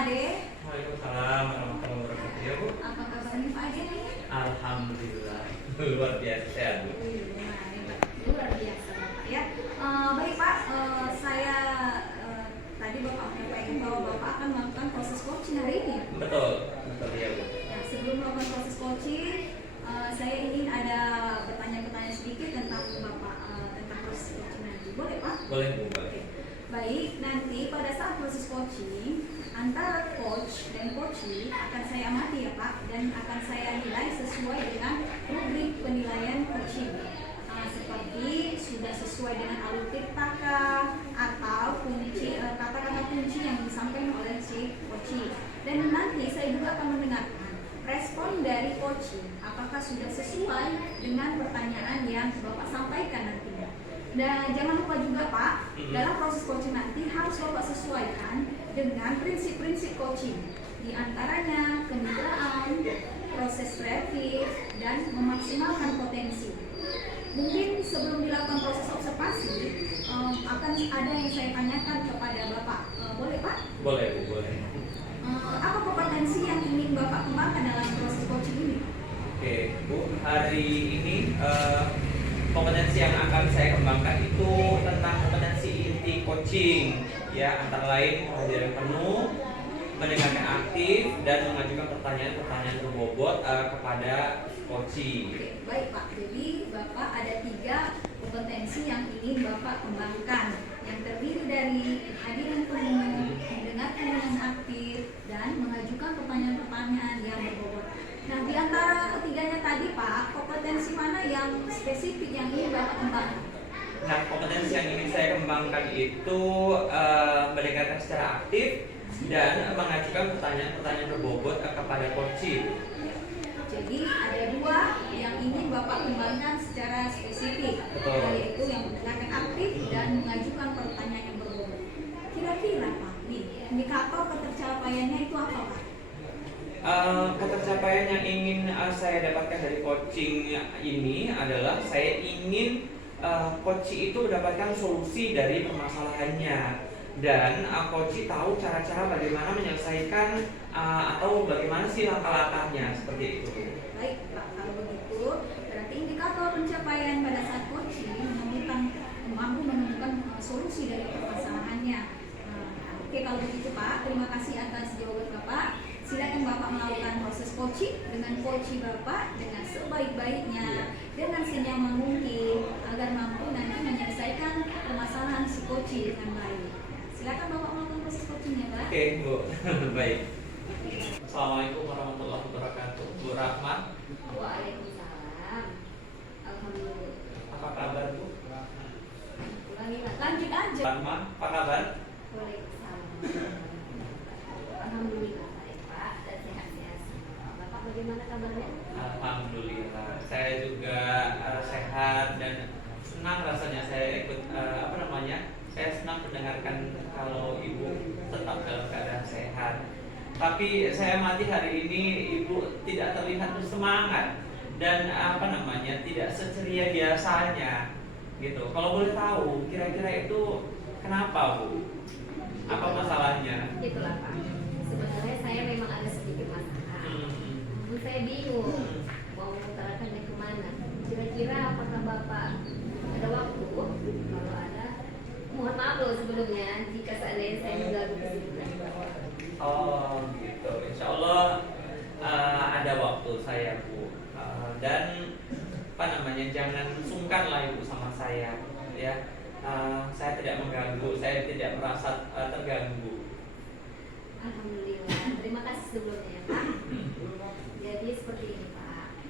Ade. Waalaikumsalam warahmatullahi wabarakatuh. Ya Bu. Apa kabarnya Pak Ade nih? Alhamdulillah luar biasa sehat Bu. Luar biasa Bapak ya. Baik Pak, saya tadi Bapak menyampaikan bahwa Bapak akan melakukan proses coaching hari ini. Betul, betul ya Bu. Nah, sebelum melakukan proses coaching, saya ingin ada bertanya-bertanya sedikit tentang Bapak tentang proses coaching nanti. Boleh Pak? Boleh Bu, boleh. Baik, nanti pada saat proses coaching antara coach dan coachee akan saya amati ya Pak, dan akan saya nilai sesuai dengan rubrik penilaian coaching. Seperti sudah sesuai dengan alur tiktaka atau kunci kata-kata kunci yang disampaikan oleh si coachee. Dan nanti saya juga akan mendengarkan respon dari coachee, apakah sudah sesuai dengan pertanyaan yang Bapak sampaikan nantinya. Dan jangan lupa juga Pak, dalam proses coaching nanti harus Bapak sesuaikan dengan prinsip-prinsip coaching. Di antaranya kemitraan, proses kreatif, dan memaksimalkan potensi. Mungkin sebelum dilakukan proses observasi, akan ada yang saya tanyakan kepada Bapak. Boleh Pak? Boleh Bu, boleh. Apa kompetensi yang ingin Bapak kembangkan dalam proses coaching ini? Oke Bu, hari ini kompetensi yang akan saya kembangkan itu tentang kompetensi inti coaching, ya, antara lain kehadiran penuh, mendengarkan aktif, dan mengajukan pertanyaan-pertanyaan berbobot kepada coaching. Oke, baik Pak. Jadi Bapak ada 3 kompetensi yang ingin Bapak kembangkan, yang terdiri dari kehadiran penuh, mendengarkan dengan aktif, dan mengajukan pertanyaan-pertanyaan yang berbobot. Nah, di antara ketiganya tadi Pak, kompetensi mana yang spesifik yang ingin Bapak kembangkan? Nah, kompetensi yang ingin saya kembangkan itu mendengarkan secara aktif dan mengajukan pertanyaan-pertanyaan berbobot kepada coaching. Jadi ada 2 yang ingin Bapak kembangkan secara spesifik, Betul. yaitu yang mendengarkan aktif dan mengajukan pertanyaan yang berbobot. Kira-kira Pak, nih indikator ketercapaiannya itu apa Pak? Ketercapaian yang ingin saya dapatkan dari coaching ini adalah saya ingin coaching itu mendapatkan solusi dari permasalahannya, dan coaching tahu cara-cara bagaimana menyelesaikan atau bagaimana sih langkah-langkahnya, seperti itu. Baik Pak, kalau begitu berarti indikator pencapaian pada saat coaching mampu menemukan solusi dari permasalahannya. Oke, kalau begitu Pak, terima kasih atas jawaban Bapak. Silakan Bapak melakukan proses coaching dengan coaching Bapak dengan sebaik-baiknya, dengan senyaman mungkin, agar mampu nanti menyelesaikan permasalahan si coaching dengan baik. Silakan Bapak melakukan proses coachingnya Pak. Oke Bu, baik. Assalamualaikum warahmatullahi wabarakatuh. Bu Rahman, Waalaikumsalam. Alhamdulillah. apa kabar Bu? Lanjut aja. Rahman, apa kabar? Waalaikumsalam. Alhamdulillah baik Pak, dan sehat-sehat semua. Bapak bagaimana kabarnya? Alhamdulillah, saya juga sehat dan senang rasanya saya ikut saya senang mendengarkan kalau ibu tetap dalam keadaan sehat. Tapi saya amati hari ini ibu tidak terlihat bersemangat dan tidak seceria biasanya gitu. Kalau boleh tahu kira-kira itu kenapa Bu? Apa masalahnya? Itulah Pak. Sebenarnya saya memang ada sedikit masalah. Namun saya bingung mau mengutarakannya kemana. Kira-kira apakah Bapak ada waktu? Kalau ada, mohon maaf loh sebelumnya jika seandainya saya mengganggu kesibukan Bapak. Oh gitu. Insya Allah ada waktu saya Bu. Dan jangan sungkan lah Ibu sama saya ya. Saya tidak mengganggu, saya tidak merasa terganggu. Alhamdulillah. Terima kasih sebelumnya Pak. Jadi seperti ini Pak.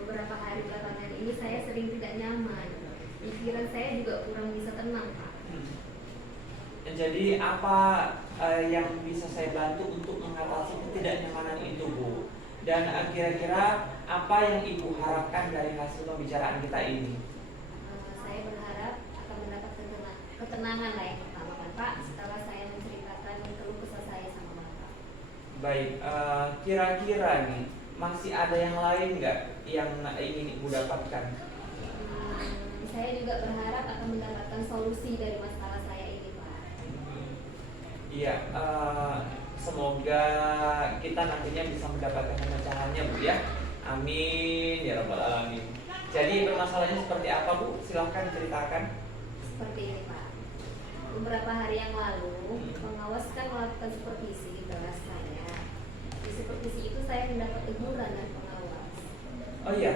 Beberapa hari belakangan ini saya sering tidak nyaman. Pikiran saya juga kurang bisa tenang Pak. Jadi apa yang bisa saya bantu untuk mengatasi ketidaknyamanan itu Bu? Dan kira-kira apa yang Ibu harapkan dari hasil pembicaraan kita ini? Saya berharap akan mendapat ketenangan lah yang pertama kan Pak, setelah saya menceritakan keluh kesah saya sama Bapak. Baik, kira-kira nih masih ada yang lain nggak yang ingin Ibu dapatkan? Saya juga berharap akan mendapatkan solusi dari masalah saya ini Pak. Iya, semoga kita nantinya bisa mendapatkan pemecahannya Bu ya. Amin ya rabbal alamin. Jadi permasalahannya seperti apa Bu? Silahkan ceritakan. Seperti ini Pak. Beberapa hari yang lalu, pengawas kan melakukan supervisi di kelas saya. Di supervisi itu saya mendapat teguran dari pengawas. Oh iya,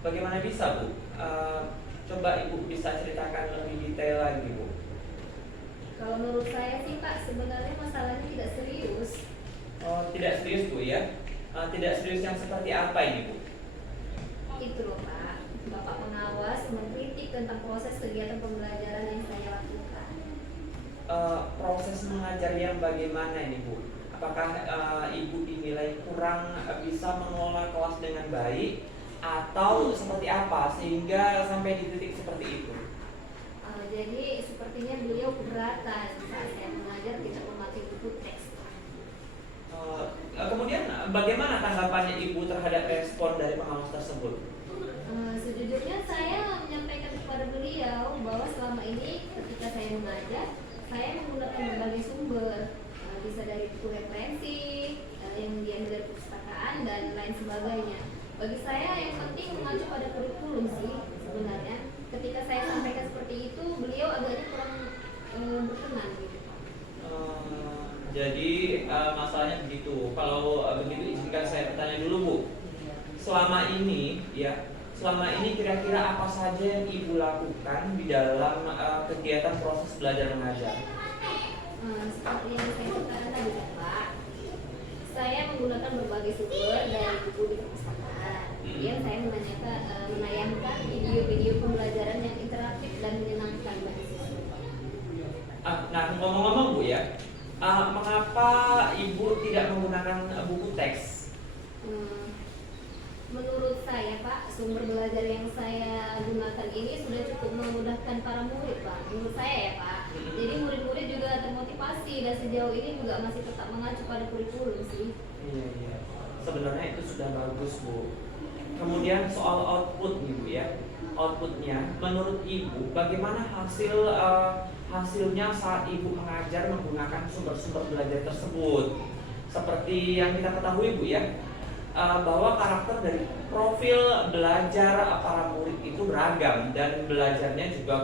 bagaimana bisa Bu? Coba Ibu bisa ceritakan lebih detail lagi Bu. Kalau menurut saya sih Pak, sebenarnya masalahnya tidak serius. Oh, tidak serius Bu ya? Tidak serius yang seperti apa ini Bu? Itu loh Pak, Bapak pengawas mengkritik tentang proses kegiatan pembelajaran yang saya lakukan. Proses mengajar yang bagaimana ini Bu? Apakah Ibu dinilai kurang bisa mengelola kelas dengan baik atau seperti apa sehingga sampai di titik seperti itu? Jadi sepertinya beliau keberatan saat saya mengajar tidak memakai buku teks. Kemudian bagaimana tanggapannya Ibu terhadap respon dari pengawas tersebut? Sejujurnya saya menyampaikan kepada beliau bahwa selama ini ketika saya mengajar, saya menggunakan berbagai sumber, bisa dari buku referensi, yang diambil dari perpustakaan dan lain sebagainya. Bagi saya yang penting mengacu pada kurikulum sih sebenarnya. Ketika saya sampaikan seperti itu, beliau agaknya kurang berkenan gitu. Jadi masalahnya begitu. Kalau begitu izinkan saya bertanya dulu Bu. Selama ini kira-kira apa saja yang Ibu lakukan di dalam kegiatan proses belajar mengajar? Seperti yang saya katakan tadi Pak, saya menggunakan berbagai sumber dari buku di perpustakaan. Kemudian saya menayangkan video-video pembelajaran yang interaktif dan menyenangkan bagi siswa. Nah, ngomong-ngomong Bu ya, mengapa Ibu tidak menggunakan buku teks? Menurut saya Pak, sumber belajar yang saya gunakan ini sudah cukup memudahkan para murid Pak. Menurut saya ya Pak. Jadi murid-murid juga termotivasi dan sejauh ini juga masih tetap mengacu pada kurikulum sih. Iya. Sebenarnya itu sudah bagus Bu. Kemudian soal output nih Bu ya. Outputnya, menurut Ibu bagaimana hasilnya saat Ibu mengajar menggunakan sumber-sumber belajar tersebut? Seperti yang kita ketahui Bu ya, bahwa karakter dari profil belajar para murid itu beragam dan belajarnya juga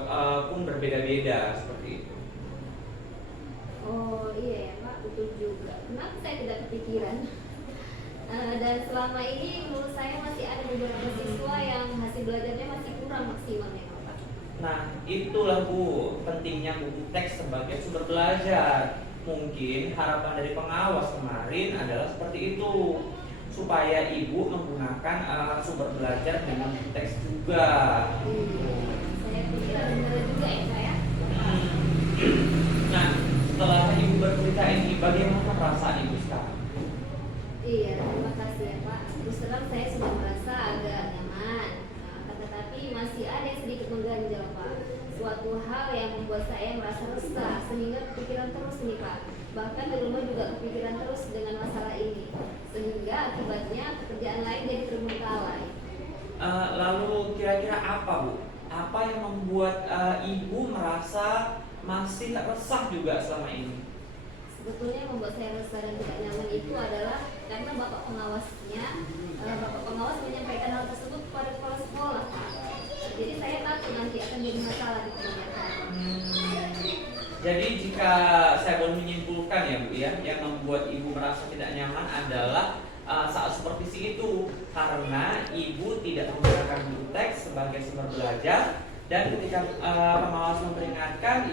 pun berbeda-beda seperti itu. Oh iya ya Pak, betul juga. Kenapa saya tidak kepikiran? Dan selama ini menurut saya masih ada beberapa siswa yang hasil belajarnya masih kurang maksimal ya Pak. Nah, itulah Bu, pentingnya buku teks sebagai sumber belajar. Mungkin harapan dari pengawas kemarin adalah seperti itu, supaya Ibu menggunakan sumber belajar dengan buku teks juga. Saya pikir ada benar juga ya Pak ya. Nah, setelah Ibu bercerita ini, bagaimana perasaan Ibu sekarang? Iya, terima kasih ya Pak. Terus terang saya sudah merasa agak nyaman. Tetapi masih ada yang sedikit mengganjal Pak. Suatu hal yang membuat saya merasa resah sehingga kepikiran terus nih Pak. Bahkan di rumah juga kepikiran terus dengan masalah ini. Sehingga akibatnya pekerjaan lain jadi terbengkalai. Lalu kira-kira apa Bu? Apa yang membuat Ibu merasa masih resah juga selama ini? Sebetulnya yang membuat saya resah dan tidak nyaman itu adalah karena Bapak pengawas menyampaikan hal tersebut kepada kepala sekolah Pak. Jadi saya takut nanti akan jadi masalah di kemudian. Jadi jika saya boleh menyimpulkan ya Bu ya, yang membuat Ibu merasa tidak nyaman adalah saat supervisi itu karena Ibu tidak menggunakan buku teks sebagai sumber belajar, dan ketika pengawas memperingatkan,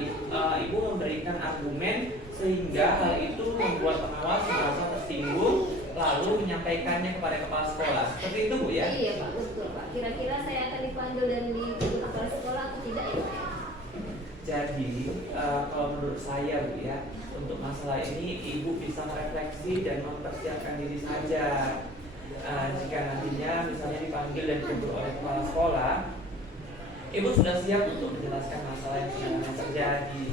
Ibu memberikan argumen sehingga hal itu membuat pengawas merasa tersinggung lalu menyampaikannya kepada kepala sekolah. Seperti itu Bu ya? Iya Pak, betul Pak. Kira-kira saya akan dipanggil dan dituduh kepala sekolah atau tidak ya Pak? Jadi kalau menurut saya Bu ya, untuk masalah ini Ibu bisa merefleksi dan mempersiapkan diri saja. Jika nantinya misalnya dipanggil dan ditegur oleh kepala sekolah, Ibu sudah siap untuk menjelaskan masalah yang sedang terjadi.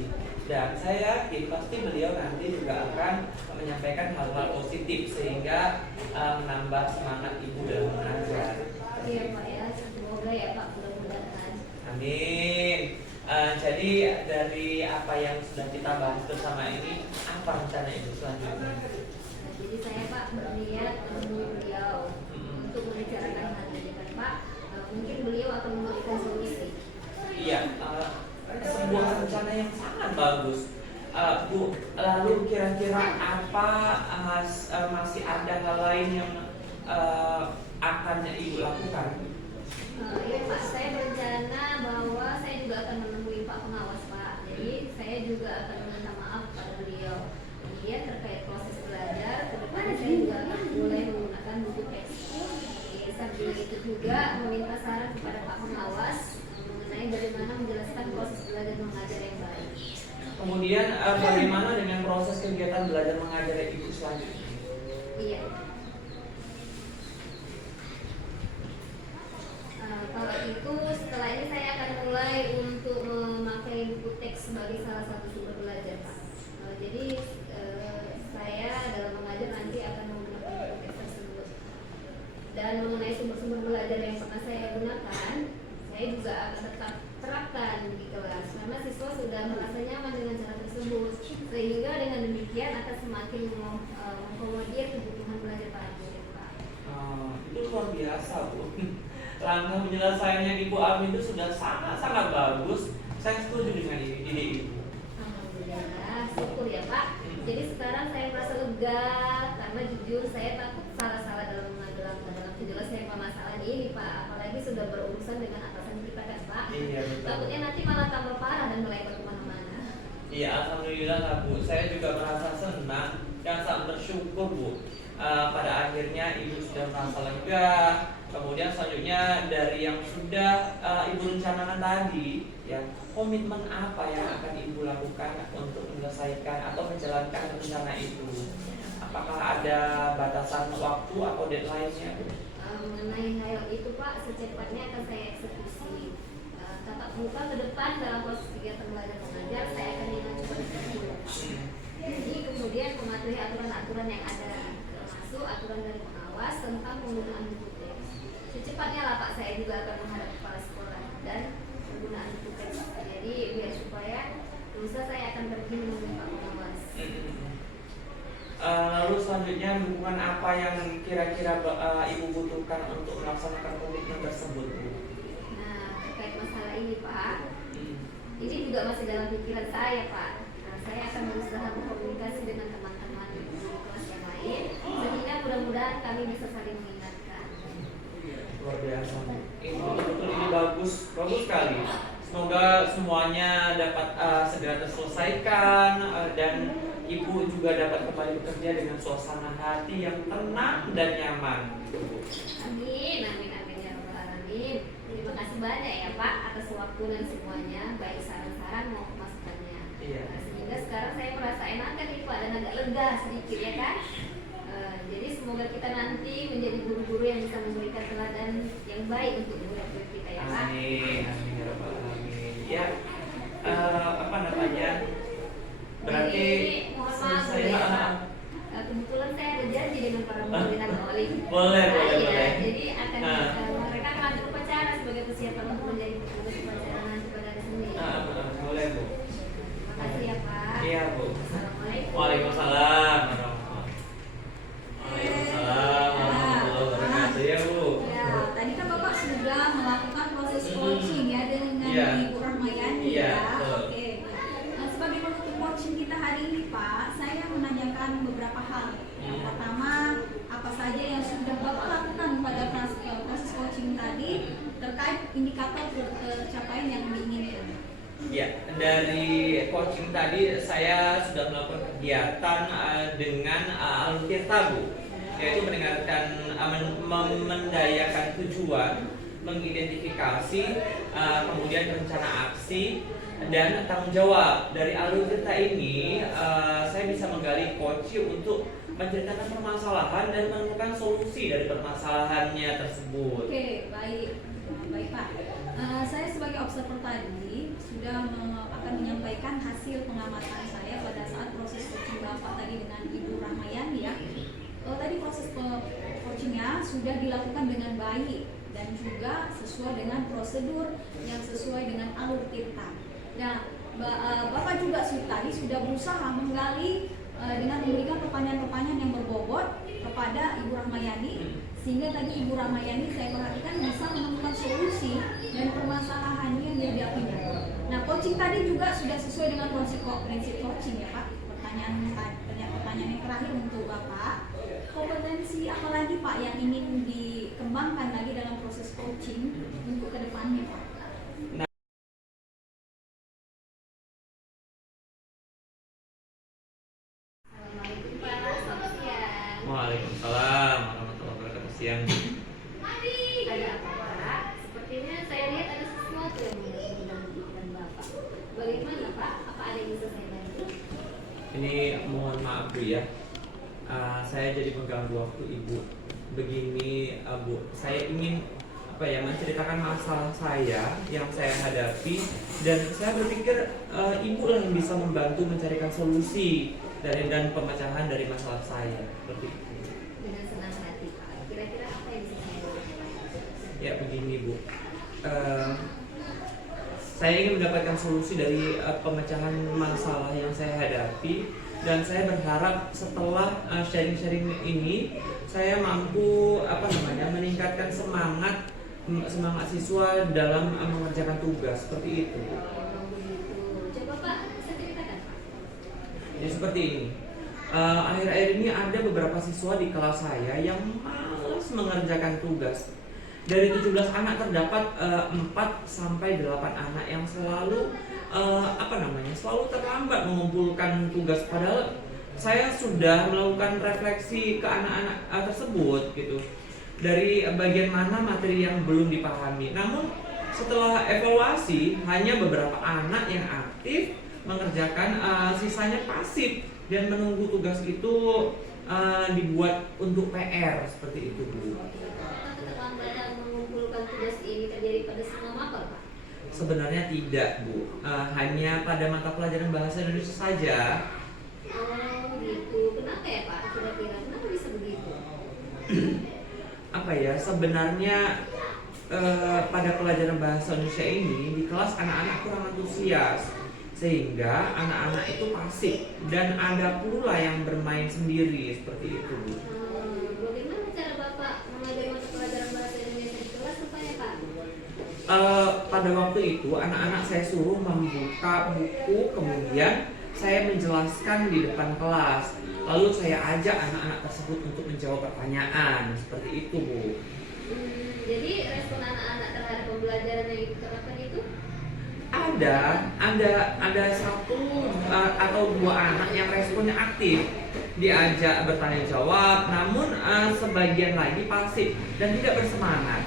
Dan saya yakin pasti beliau nanti juga akan menyampaikan hal-hal positif sehingga menambah semangat Ibu dalam mengajar. Iya Pak ya, semoga ya Pak mudah-mudahan. Amin. Jadi dari apa yang sudah kita bahas bersama ini, apa rencana Ibu selanjutnya? Nah, jadi saya Pak berniat menemui beliau untuk membicarakan hal ini kan Pak. Mungkin beliau akan memberikan solusi. Iya, sebuah rencana yang sangat bagus. Bu, lalu kira-kira apa masih ada hal lain yang akan Ibu lakukan? Iya Pak, saya berencana bahwa saya juga akan menemui Pak Pengawas Pak. Jadi saya juga akan meminta maaf pada beliau. Kemudian terkait proses belajar, kedepannya saya juga akan mulai menggunakan buku teks. Sambil itu juga meminta saran kepada Pak Pengawas mengenai bagaimana menjelaskan proses belajar mengajar yang baik. Kemudian bagaimana dengan proses kegiatan belajar mengajar Ibu selanjutnya? Iya. Kalau itu setelah ini saya akan mulai untuk memakai buku teks sebagai salah satu sumber belajar Pak. Jadi saya dalam mengajar nanti akan menggunakan buku teks tersebut. Dan mengenai sumber-sumber belajar yang pernah saya gunakan, saya juga akan tetap terapkan di kelas karena siswa sudah merasa nyaman dengan cara tersebut, sehingga dengan demikian akan semakin mengakomodir kebutuhan belajar para murid Pak. Itu luar biasa Bu. Langkah penyelesaiannya Ibu Ami itu sudah sangat bagus. Saya setuju dengan ide Ibu. Alhamdulillah, syukur ya Pak. Jadi sekarang saya merasa lega karena jujur saya takut salah-salah dalam penyelesaian permasalahan ini Pak. Apalagi sudah berurusan dengan atasan kita kan Pak. Iya betul. Takutnya nanti malah tambah parah dan melebar kemana-mana. Iya, alhamdulillah lah Bu. Saya juga merasa senang dan sangat bersyukur Bu. Pada akhirnya Ibu sudah merasa lega. Kemudian selanjutnya dari yang sudah Ibu rencanakan tadi, ya komitmen apa yang akan Ibu lakukan untuk menyelesaikan atau menjalankan rencana itu? Apakah ada batasan waktu atau deadline-nya? Mengenai hal itu Pak, secepatnya akan saya eksekusi. Tatap muka ke depan dalam proses kegiatan belajar mengajar saya akan mengajukan kurikulum. Jadi kemudian mematuhi aturan-aturan yang ada, termasuk aturan dari pengawas tentang penggunaan buku teks. Secepatnya lah Pak, saya juga akan menghadap kepala sekolah dan penggunaan buku teks. Jadi biar supaya lusa saya akan pergi menemui Pak Pengawas. Lalu selanjutnya dukungan apa yang kira-kira Ibu butuhkan untuk melaksanakan komitmen tersebut? Nah, terkait masalah ini Pak, ini juga masih dalam pikiran saya Pak. Saya akan berusaha berkomunikasi dengan teman-teman di kelas yang lain, sehingga mudah-mudahan kami bisa saling mengingatkan. Luar biasa. Ini betul-betul ini bagus sekali. Semoga semuanya dapat segera terselesaikan dan Ibu juga dapat kembali bekerja dengan suasana hati yang tenang dan nyaman. Amin, amin, amin ya rabbal alamin. Terima kasih banyak ya Pak atas waktu dan semuanya, baik saran-saran maupun masukannya. Iya. Sehingga sekarang saya merasa enakan nih Pak dan agak lega sedikit ya kan. Jadi semoga kita nanti menjadi guru-guru yang bisa memberikan teladan yang baik untuk murid-murid kita ya Pak. Amin, amin ya rabbal alamin. Ya, apa namanya? Berarti Jadi, mohon maaf selesai. ya Pak. Kebetulan saya ada janji dengan para murid dan wali. Boleh. Jadi akan mereka akan lanjut upacara sebagai persiapan untuk menjadi petugas upacara nanti pada hari Senin. Boleh Bu. Terima kasih ya Pak. Iya Bu. Assalamualaikum. Waalaikumsalam. Warahmatullahi wabarakatuh ya Bu. Ya, tadi kan Bapak sudah melakukan proses coaching ya dengan Iya. Ibu Rahmayani Iya, ya. betul. Oke. Nah, sebagai penutup coaching kita hari ini Pak, saya menanyakan beberapa hal. Yang pertama, apa saja yang sudah Bapak lakukan pada proses coaching tadi terkait indikator tercapaian yang diinginkan? Ya, dari coaching tadi saya sudah melakukan kegiatan dengan alur tirta Bu, yaitu mendengarkan, mendayakan tujuan, mengidentifikasi, kemudian rencana aksi dan tanggung jawab. Dari alur tirta ini saya bisa menggali coach untuk menceritakan permasalahan dan menemukan solusi dari permasalahannya tersebut. Oke, baik. Baik Pak. Saya sebagai observer tadi sudah akan menyampaikan hasil pengamatan saya pada saat proses coaching Bapak tadi dengan Ibu Rahmayani ya. Tadi proses coachingnya sudah dilakukan dengan baik dan juga sesuai dengan prosedur yang sesuai dengan alur tirta. Nah, Bapak juga tadi sudah berusaha menggali dengan memberikan pertanyaan-pertanyaan yang berbobot kepada Ibu Rahmayani, sehingga tadi Ibu Rahmayani saya perhatikan bisa menemukan solusi dan permasalahannya yang dihadapinya. Nah, coaching tadi juga sudah sesuai dengan prinsip coaching ya Pak. Pertanyaan yang terakhir untuk Bapak, kompetensi apa lagi Pak yang ingin dikembangkan lagi dalam proses coaching untuk kedepannya Pak? Assalamualaikum Pak, selamat siang. Waalaikumsalam warahmatullahi wabarakatuh. Siang. Ada apa Pak? Sepertinya saya lihat ada sesuatu yang mengganggu pikiran Bapak. Bagaimana Pak? Apa ada yang bisa saya bantu? Ini mohon maaf Bu ya. Saya jadi mengganggu waktu Ibu. Begini Bu, saya ingin menceritakan masalah saya yang saya hadapi, dan saya berpikir Ibu lah yang bisa membantu mencarikan solusi dan pemecahan dari masalah saya seperti itu. Dengan senang hati Pak. Kira-kira apa yang bisa saya bantu? Ya begini Bu, saya ingin mendapatkan solusi dari pemecahan masalah yang saya hadapi, dan saya berharap setelah sharing-sharing ini saya mampu meningkatkan semangat siswa dalam mengerjakan tugas seperti itu. Kalau begitu, coba Pak, bisa ceritakan Pak. Ya seperti ini. Akhir-akhir ini ada beberapa siswa di kelas saya yang malas mengerjakan tugas. Dari 17 anak terdapat 4 sampai 8 anak yang selalu selalu terlambat mengumpulkan tugas, padahal saya sudah melakukan refleksi ke anak-anak tersebut gitu. Dari bagian mana materi yang belum dipahami. Namun setelah evaluasi hanya beberapa anak yang aktif mengerjakan, sisanya pasif dan menunggu tugas itu dibuat untuk PR seperti itu Bu. Keterlambatan mengumpulkan tugas ini terjadi pada semua mapel Pak? Sebenarnya tidak Bu, hanya pada mata pelajaran bahasa Indonesia saja. Oh gitu, kenapa ya Pak? Kira-kira kenapa bisa begitu? Sebenarnya pada pelajaran bahasa Indonesia ini di kelas anak-anak kurang antusias, sehingga anak-anak itu pasif dan ada pula yang bermain sendiri seperti itu Bu. Bagaimana cara Bapak mengajar mata pelajaran bahasa Indonesia di kelas supaya Pak? Pada waktu itu anak-anak saya suruh membuka buku, kemudian saya menjelaskan di depan kelas, lalu saya ajak anak-anak tersebut untuk menjawab pertanyaan seperti itu Bu. Jadi respon anak-anak terhadap pembelajaran yang diterapkan itu? Ada satu atau dua anak yang responnya aktif, diajak bertanya jawab, namun sebagian lagi pasif dan tidak bersemangat.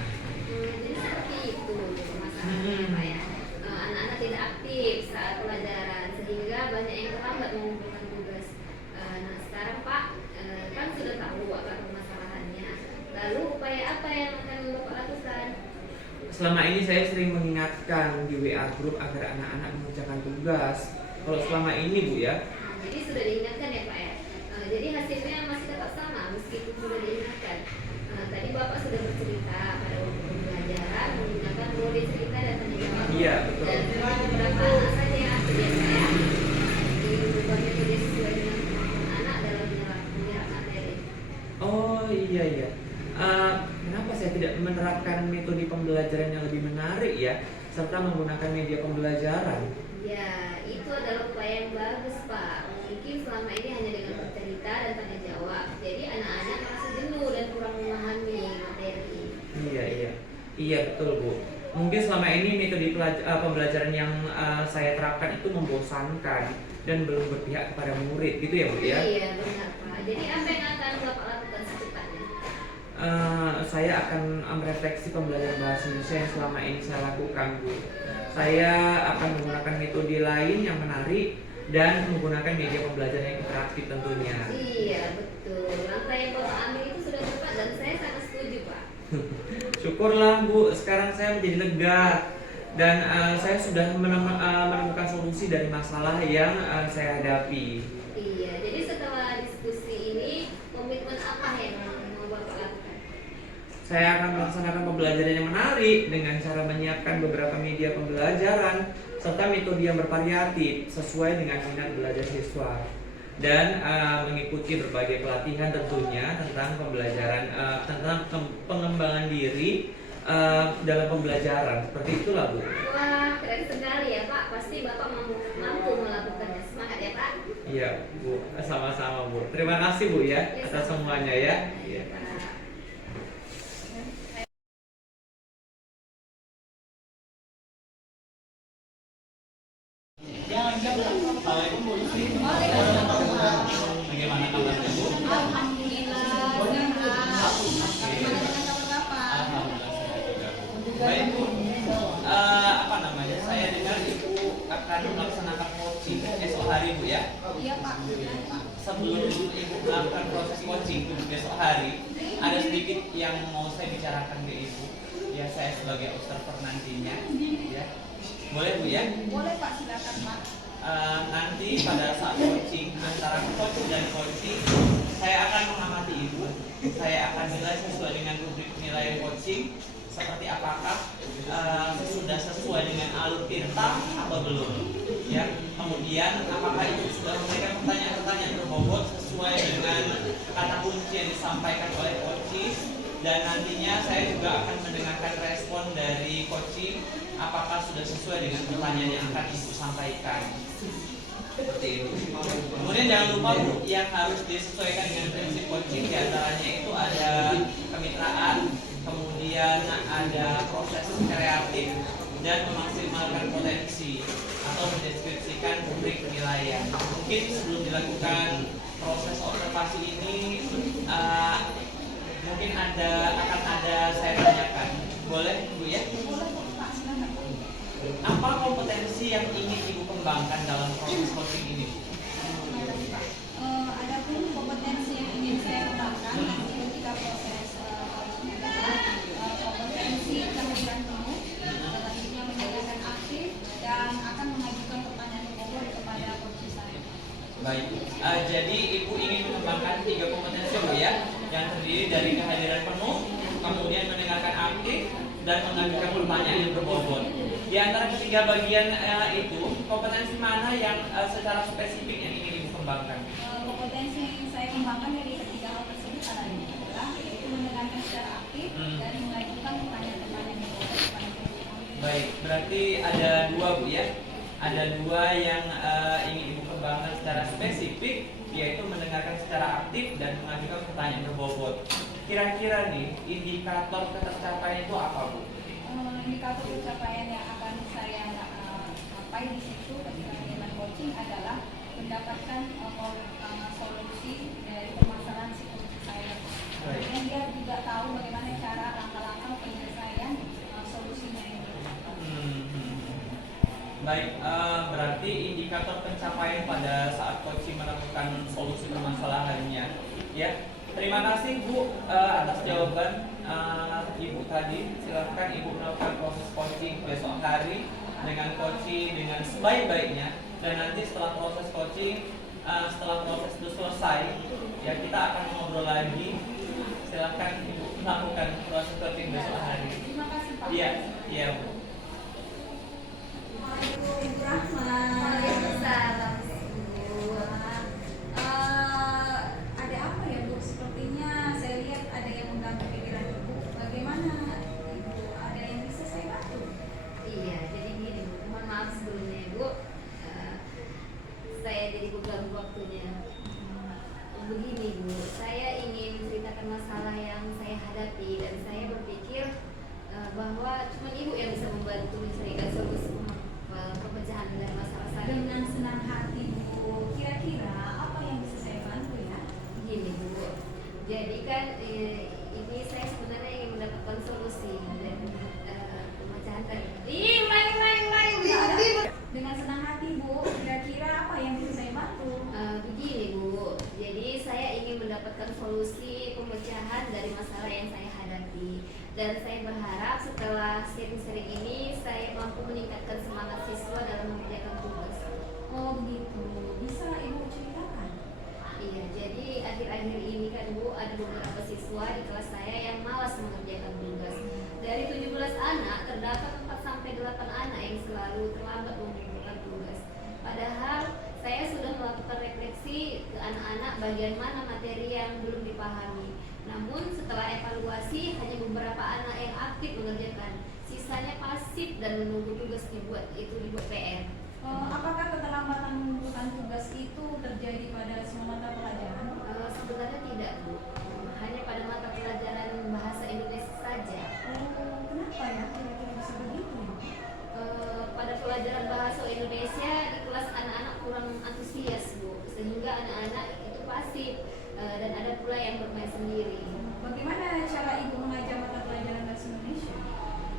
Jadi seperti itu masalahnya Pak ya. Anak-anak tidak aktif saat pelajaran sehingga banyak yang terlambat mengumpulkan tugas. Nah sekarang Pak kan sudah tahu apa permasalahannya. Lalu upaya apa yang akan Bapak lakukan? Selama ini saya sering mengingatkan di WA group agar anak-anak mengerjakan tugas. Kalau selama ini Bu ya. Jadi sudah diingatkan ya Pak ya. Jadi hasilnya masih tetap sama meskipun sudah diingatkan. Tadi Bapak sudah bercerita pada waktu pembelajaran menggunakan mode cerita dan tanya jawab. Iya betul. Dan beberapa anak saja yang aktif ya Pak ya. Diubah metode sesuai dengan kemampuan anak dalam menyerap materi. Oh iya. Kenapa saya tidak menerapkan metode pembelajaran yang lebih menarik ya, serta menggunakan media pembelajaran? Ya, itu adalah upaya yang bagus Pak. Mungkin selama ini hanya dengan bercerita dan tanya jawab. Jadi anak-anak merasa jenuh dan kurang memahami materi. Iya betul Bu. Mungkin selama ini metode pembelajaran yang saya terapkan itu membosankan dan belum berpihak kepada murid, gitu ya Bu ya? Iya benar Pak. Jadi apa yang akan Bapak lakukan secepatnya? Saya akan merefleksi pembelajaran bahasa Indonesia yang selama ini saya lakukan Bu. Saya akan menggunakan metode lain yang menarik dan menggunakan media pembelajaran yang interaktif tentunya. Iya betul. Langkah yang Bapak ambil itu sudah tepat dan saya sangat setuju Pak. Syukurlah Bu, sekarang saya menjadi lega dan saya sudah menemukan solusi dari masalah yang saya hadapi. Iya, jadi setelah diskusi ini komitmen apa yang mau Bapak lakukan? Saya akan melaksanakan pembelajaran yang menarik dengan cara menyiapkan beberapa media pembelajaran serta metode yang bervariatif sesuai dengan minat belajar siswa, dan mengikuti berbagai pelatihan tentunya tentang pembelajaran, tentang pengembangan diri dalam pembelajaran. Seperti itulah, Bu. Wah, keren sekali ya Pak. Pasti Bapak mampu melakukannya. Semangat ya Pak. Iya, Bu. Sama-sama, Bu. Terima kasih, Bu ya, atas semuanya ya. Iya. Assalamualaikum Bu Lucy. Bagaimana kabarnya Bu? Alhamdulillah sehat. Bagaimana dengan kabar Bapak? Alhamdulillah sehat juga Bu. Baik Bu, apa namanya? Saya dengar Ibu akan melaksanakan coaching esok hari Bu ya. Iya Pak. Sebelum Ibu melakukan proses coaching besok hari, ada sedikit yang mau saya bicarakan ke Ibu. Ya, saya sebagai observer nantinya. Ya, boleh Bu ya? Boleh Pak, silakan Pak. Nanti pada saat coaching antara coach dan coaching, saya akan mengamati Ibu. Saya akan nilai sesuai dengan rubrik penilaian coaching, seperti apakah sudah sesuai dengan alur tirta atau belum. Ya, kemudian apakah Ibu sudah memberikan pertanyaan-pertanyaan berbobot sesuai dengan kata kunci yang disampaikan oleh coaching, dan nantinya saya juga akan mendengarkan respon dari coaching apakah sudah sesuai dengan pertanyaan yang akan Ibu sampaikan. Seperti itu. Kemudian jangan lupa Bu, yang harus disesuaikan dengan prinsip coaching diantaranya itu ada kemitraan, kemudian ada proses kreatif, dan memaksimalkan potensi atau mendeskripsikan rubrik penilaian. Mungkin sebelum dilakukan proses observasi ini, mungkin akan ada saya tanyakan. Boleh Bu ya? Apa kompetensi yang ingin Ibu kembangkan dalam proses coaching ini? Adapun kompetensi yang ingin saya kembangkan ketika proses coaching adalah kompetensi kehadiran penuh, selanjutnya menjadikan aktif dan akan mengajukan pertanyaan pokok kepada coach saya. Baik, jadi Ibu ingin mengembangkan 3 kompetensi Bu ya, yang terdiri dari kehadiran penuh, kemudian mendengarkan aktif, dan mengajukan pertanyaan yang berbobot. Di antara ketiga bagian itu, kompetensi mana yang secara spesifik yang ingin Ibu kembangkan? Kompetensi yang ingin saya kembangkan dari ketiga hal tersebut adalah yaitu mendengarkan secara aktif dan mengajukan pertanyaan-pertanyaan yang berbobot kepada coach. Baik, berarti ada 2 Bu ya. Ada 2 yang ingin Ibu kembangkan secara spesifik, yaitu mendengarkan secara aktif dan mengajukan pertanyaan berbobot. Kira-kira nih, indikator ketercapaian itu apa Bu? Indikator pencapaian yang akan saya capai di situ ketika melakukan coaching adalah mendapatkan solusi dari permasalahan psikologi saya. Kemudian dia juga tahu bagaimana cara langkah-langkah penyelesaian solusinya itu. Baik, berarti indikator pencapaian pada saat coaching menemukan solusi permasalahannya, ya. Terima kasih Bu atas jawaban Ibu tadi. Silakan Ibu melakukan proses coaching besok hari dengan coaching dengan sebaik-baiknya, dan nanti setelah proses coaching, setelah proses itu selesai, ya kita akan ngobrol lagi. Silakan Ibu melakukan proses coaching besok hari. Terima kasih Pak. Iya, iya Bu. Waalaikumsalam. Ada apa ya Bu? Sepertinya saya lihat ada yang mengganggu pikiran Ibu. Bagaimana Ibu? Ada yang bisa saya bantu? Iya, jadi gini Bu, mohon maaf sebelumnya Bu, saya jadi mengganggu waktunya. Begini Bu, saya ingin menceritakan masalah yang saya hadapi, dan saya berpikir bahwa cuma Ibu yang bisa membantu mencarikan solusi pemecahan dari masalah saya. Dengan senang hati Bu. Kira-kira apa yang bisa saya bantu ya? Begini Bu, jadi kan ini saya sebenarnya ingin mendapatkan solusi dan pemecahan tadi. Dengan senang hati Bu. Kira-kira apa yang bisa saya bantu? Begini Bu, jadi saya ingin mendapatkan solusi pemecahan dari masalah yang saya hadapi, dan saya berharap setelah sering-sering ini saya mampu meningkatkan semangat siswa dalam mengerjakan tugas. Oh begitu. Bisa Ibu ceritakan? Iya, jadi akhir-akhir ini kan Bu, ada beberapa siswa di kelas saya yang malas mengerjakan tugas. Dari 17 anak terdapat 4 sampai sampai 8 anak yang selalu terlambat mengumpulkan tugas. Padahal saya sudah melakukan refleksi ke anak-anak bagian mana materi yang belum dipahami. Namun setelah evaluasi hanya beberapa anak yang aktif mengerjakan, sisanya pasif dan menunggu tugas dibuat PR. Apakah keterlambatan mengumpulkan tugas itu terjadi pada semua mata pelajaran? Sebenarnya tidak, Bu. Hanya pada mata pelajaran bahasa Indonesia saja. Kenapa ya kira-kira bisa begitu? Pada pelajaran bahasa Indonesia di kelas anak-anak kurang antusias, Bu, sehingga anak-anak itu pasif dan ada pula yang bermain sendiri. Bagaimana cara ibu mengajar mata pelajaran bahasa Indonesia?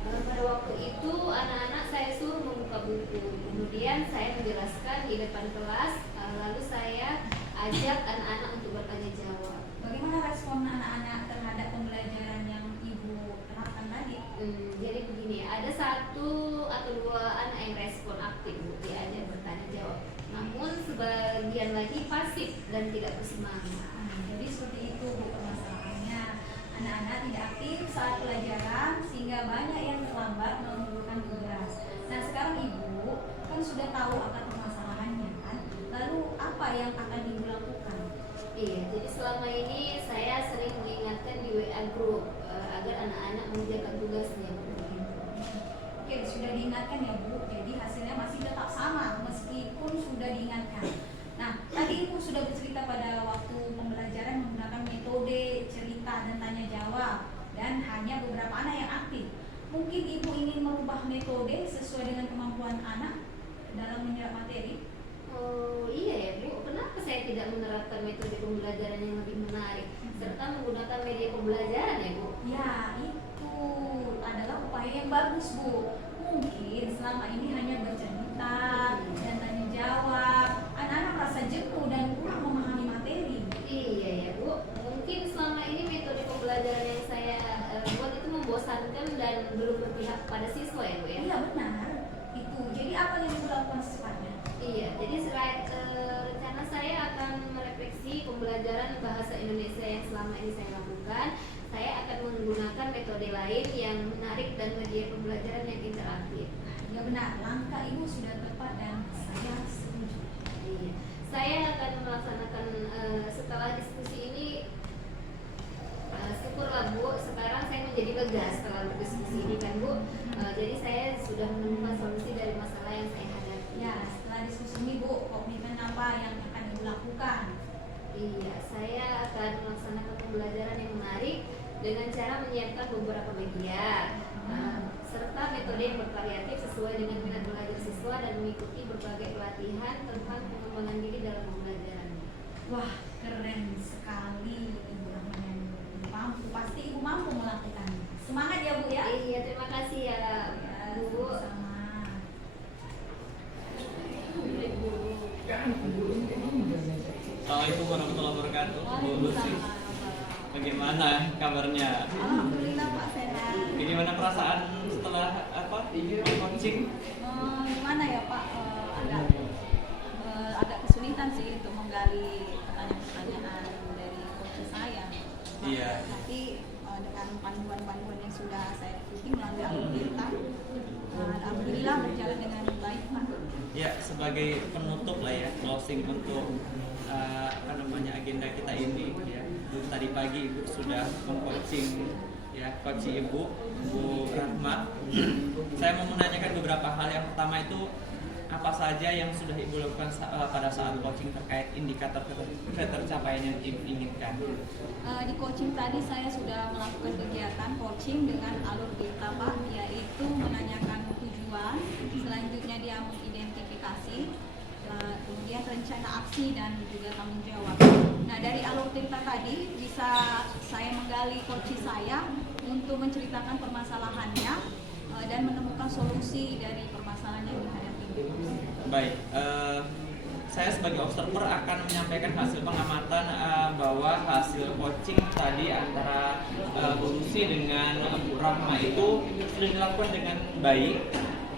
Pada waktu itu anak-anak saya suruh membuka buku, kemudian saya menjelaskan di depan kelas, lalu saya ajak anak-anak untuk bertanya jawab. Bagaimana respon anak-anak terhadap pembelajaran yang ibu terapkan tadi? Jadi begini, ada 1 atau 2 anak yang respon aktif, Bu, diajak bertanya jawab. Namun sebagian lagi pasif dan tidak bersemangat. Jadi seperti itu Bu permasalahannya. Anak-anak tidak aktif saat pelajaran sehingga banyak yang terlambat mengumpulkan tugas. Nah sekarang ibu kan sudah tahu akar permasalahannya kan. Lalu apa yang akan ibu lakukan? Iya, jadi selama ini saya sering mengingatkan di WA group agar anak-anak mengerjakan tugasnya. Oke, sudah diingatkan ya Bu. Jadi hasilnya masih tetap sama meskipun sudah diingatkan. Nah, tadi ibu sudah bercerita pada waktu pembelajaran menggunakan metode cerita dan tanya jawab dan hanya beberapa anak yang aktif. Mungkin ibu ingin merubah metode sesuai dengan kemampuan anak dalam menyerap materi. Oh iya ya Bu, kenapa saya tidak menerapkan metode pembelajaran yang lebih menarik serta menggunakan media pembelajaran ya Bu? Ya, itu adalah upaya yang bagus Bu. Mungkin selama ini hanya bercerita dan tanya jawab, anak-anak merasa jenuh dan kurang memahami materi. Iya ya Bu, mungkin selama ini metode pembelajaran yang saya buat itu membosankan dan belum berpihak pada siswa ya Bu ya? Iya benar, itu. Jadi apa yang ibu lakukan secepatnya? Iya, jadi rencana saya akan merefleksi pembelajaran bahasa Indonesia yang selama ini saya lakukan. Saya akan menggunakan metode lain yang menarik dan media pembelajaran yang interaktif. Ya benar, langkah ibu sudah tepat dan saya setuju. Iya, saya akan melaksanakan setelah diskusi ini. Syukurlah Bu, sekarang saya menjadi lega setelah berdiskusi ini kan Bu. Jadi saya sudah menemukan solusi dari masalah yang saya hadapi. Ya, setelah diskusi ini Bu, komitmen apa yang akan ibu lakukan? Iya, saya akan melaksanakan pembelajaran yang menarik dengan cara menyiapkan beberapa media serta metode yang bervariatif sesuai dengan minat belajar siswa dan mengikuti berbagai pelatihan tentang pengembangan diri dalam pembelajaran. Wah, keren sekali Ibu Rahmaniani. Mampu, pasti ibu mampu melakukannya. Semangat ya Bu ya. Iya, terima kasih ya Bu. Sama. Assalamualaikum warahmatullahi wabarakatuh. Bu Lucy, bagaimana kabarnya? Alhamdulillah Pak sehat. Bagaimana perasaan setelah coaching? Gimana ya Pak? Agak kesulitan sih untuk menggali pertanyaan-pertanyaan dari coach saya. Iya. Tapi dengan panduan-panduan yang sudah saya ikuti melalui Alhamdulillah, alhamdulillah berjalan dengan baik Pak. Ya, sebagai penutup lah ya, closing untuk agenda kita ini ya. Tadi pagi Ibu sudah meng-coaching ya, coach Ibu Rahma. Saya mau menanyakan beberapa hal. Yang pertama itu apa saja yang sudah Ibu lakukan pada saat coaching terkait indikator tercapaian yang Ibu inginkan? Di coaching tadi saya sudah melakukan kegiatan coaching dengan alur kita Pak, yaitu menanyakan tujuan, selanjutnya dia mengidentifikasi, kemudian rencana aksi dan juga tanggung jawab. Nah dari alur cerita tadi bisa saya menggali coaching saya untuk menceritakan permasalahannya dan menemukan solusi dari permasalahan yang dihadapi. Baik, saya sebagai observer akan menyampaikan hasil pengamatan bahwa hasil coaching tadi antara Bu Lucy dengan Bu Rahma itu sudah dilakukan dengan baik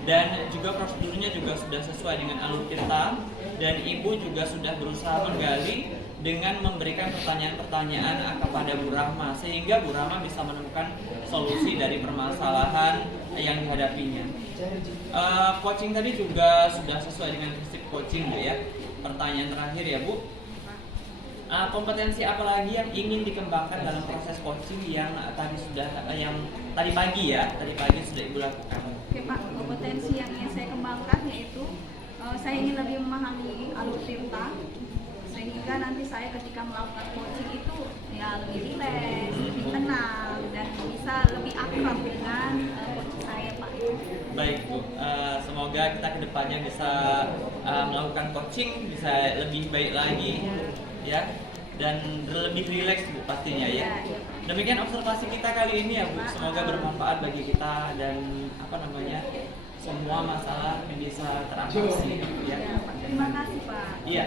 dan juga prosedurnya juga sudah sesuai dengan alur kita, dan Ibu juga sudah berusaha menggali dengan memberikan pertanyaan-pertanyaan kepada Bu Rahma sehingga Bu Rahma bisa menemukan solusi dari permasalahan yang dihadapinya. Coaching tadi juga sudah sesuai dengan prinsip coaching Bu ya. Pertanyaan terakhir ya Bu. Kompetensi apa lagi yang ingin dikembangkan dalam proses coaching yang tadi pagi sudah Ibu lakukan? Oke Pak, kompetensi yang ingin saya kembangkan yaitu saya ingin lebih memahami alur cerita sehingga nanti saya ketika melakukan coaching itu ya lebih rileks, lebih tenang dan bisa lebih akrab dengan coach saya Pak. Baik Bu, semoga kita kedepannya bisa melakukan coaching bisa lebih baik lagi ya, dan lebih rileks Bu pastinya ya. Demikian observasi kita kali ini ya Bu, semoga bermanfaat bagi kita dan semua masalah bisa teratasi ya. Terima kasih Pak. Iya.